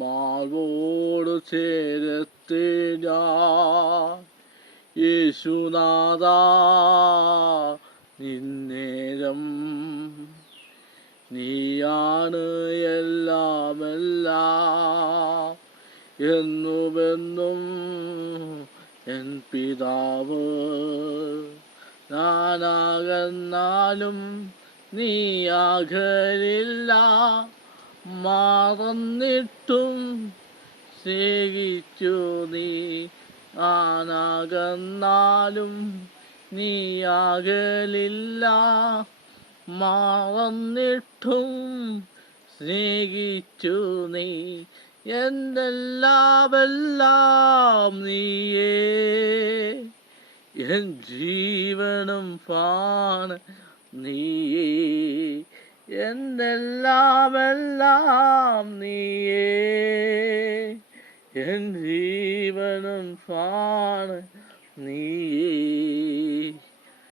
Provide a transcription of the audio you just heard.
മാർവോട് ചേരത്തെ ഞാൻ യേശുനാഥാ നിന്നേരം നീയാണ് എല്ലാമെല്ലാം എന്നുമെന്നും എൻ പിതാവ്. ഞാനാകന്നാലും നീ അകലില്ല, മറന്നിട്ടും സ്നേഹിച്ചു നീ. ഞാനാകന്നാലും നീ അകലില്ല, മറന്നിട്ടും സ്നേഹിച്ചു നീ. എന്തെല്ലാമെല്ലാം നീയേ, എൻ ജീവനും പാണ് നീയേ. എന്തെല്ലാമെല്ലാം നീയേ, എൻ ജീവനും പാണ് നീയേ.